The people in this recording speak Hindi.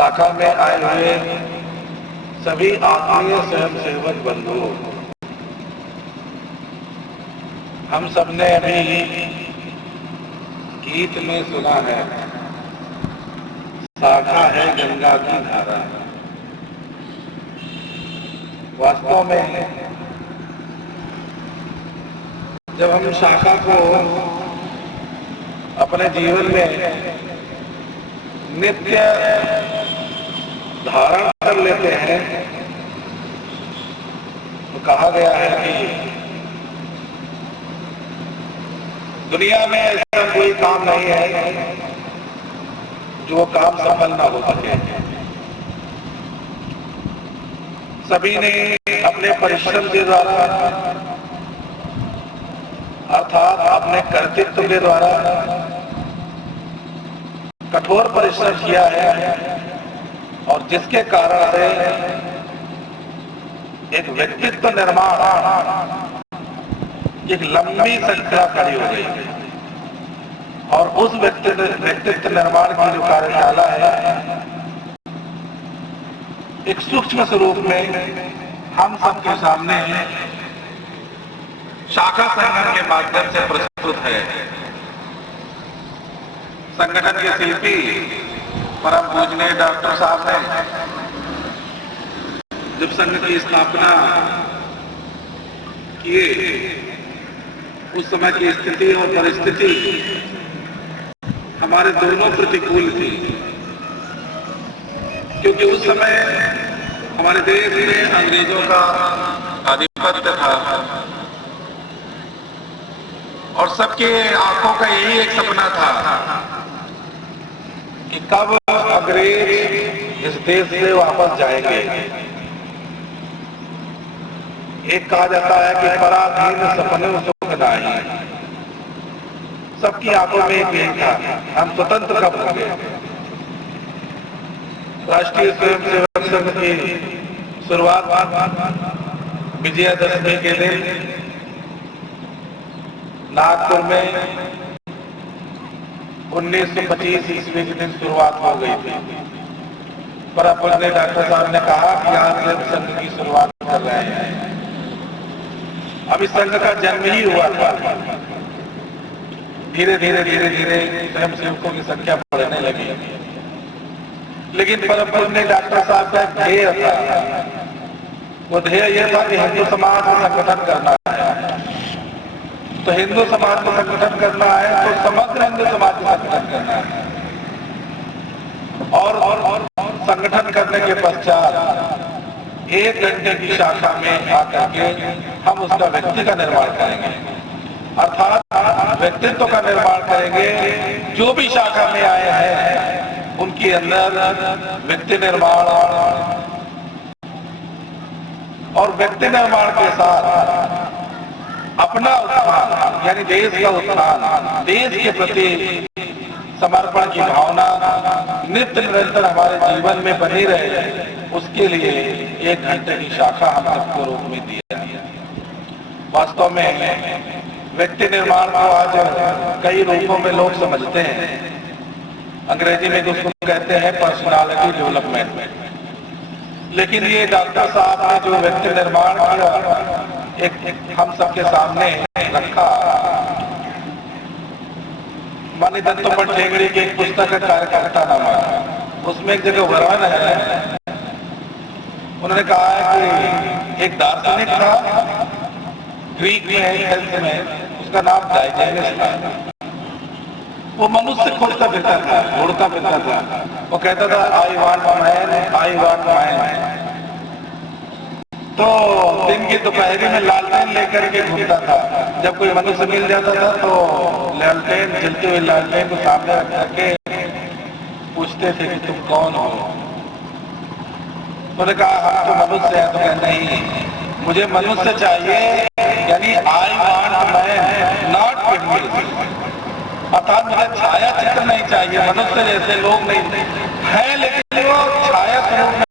शाखा में आए हुए सभी आत्मीय स्वयंसेवक बंधु, हम सबने अभी गीत में सुना है, शाखा है गंगा की धारा। वास्तव में जब हम शाखा को अपने जीवन में नित्य धारण कर लेते हैं तो कहा गया है कि दुनिया में ऐसा कोई काम नहीं है जो काम सफल ना हो सके। सभी ने अपने परिश्रम के द्वारा अर्थात अपने कर्तृत्व के द्वारा कठोर परिश्रम किया है और जिसके कारण से एक व्यक्तित्व निर्माण, एक लंबी श्रृंखला खड़ी हो गई और उस व्यक्तित्व निर्माण की जो कार्यशाला है एक सूक्ष्म स्वरूप में हम सबके सामने शाखा संगठन के माध्यम से प्रस्तुत है। संगठन के शिल्पी परम पूजनीय डॉक्टर साहब ने जब संघ की स्थापना किए, उस समय की स्थिति और परिस्थिति हमारे दोनों प्रतिकूल थी, क्योंकि उस समय हमारे देश में अंग्रेजों का आधिपत्य था और सबके आंखों का यही एक सपना था कि कब अंग्रेज इस देश से वापस जाएंगे। एक कहा जाता है कि पराधीन सपने सुख नाही, सबकी आंखों में एक यही था, हम स्वतंत्र कब होंगे। राष्ट्रीय स्वयंसेवक संघ की शुरुआत विजयादशमी के दिन नागपुर में 1925 ईस्वी के दिन शुरुआत हो गई थी। पर अपने डॉक्टर साहब ने कहा कि आज से संघ की शुरुआत कर रहे हैं। अभी संघ का जन्म ही हुआ था। धीरे धीरे स्वयंसेवकों की संख्या बढ़ने लगी, लेकिन परम डॉक्टर साहब का ध्येय था, वो ध्येय यह था कि हिंदू समाज को संगठन करना है। तो हिंदू समाज को संगठन करना है तो समग्र हिंदू समाज को संगठन करना है और संगठन करने के पश्चात 1 घंटे की शाखा में आकर के हम उसका व्यक्ति का निर्माण करेंगे, अर्थात व्यक्तित्व का निर्माण करेंगे। जो भी शाखा में आए हैं उनके अंदर व्यक्ति निर्माण और व्यक्ति निर्माण के साथ अपना उत्थान यानी देश का उत्थान, देश के प्रति समर्पण की भावना नित्य निरंतर हमारे जीवन में बनी रहे, उसके लिए 1 घंटे की शाखा हम सबको रूप में दिया। वास्तव में व्यक्ति निर्माण को आज कई रूपों में लोग समझते हैं। अंग्रेजी में उसको कहते हैं पर्सनालिटी डेवलपमेंट, लेकिन ये डॉक्टर साहब ने जो व्यक्ति निर्माण किया एक हम सबके सामने रखा। मानी दत्तोपंत ठेंगड़ी की एक पुस्तक है कार्यकर्ता नामा, उसमें एक जगह वर्णन है। उन्होंने कहा है कि एक दार्शनिक था, ग्रीक में एथेंस में, उसका नाम डायोजेनस था। वो मनुष्य खोजता फिरता था, ढूंढता फिरता था। वो कहता था I want man, I want man. तो दिन की दोपहरी में लालटेन लेकर के घूमता था। जब कोई मनुष्य मिल जाता था तो लालटेन, जलती हुई लालटेन को सामने रख करके पूछते थे कि तुम कौन हो। उन्होंने कहा हम तो मनुष्य है। तो कहा नहीं, मुझे मनुष्य चाहिए, यानी I want man not pygmy, अर्थात मुझे छाया चित्र नहीं चाहिए। मनुष्य जैसे लोग नहीं है, लेकिन वो छाया स्वरूप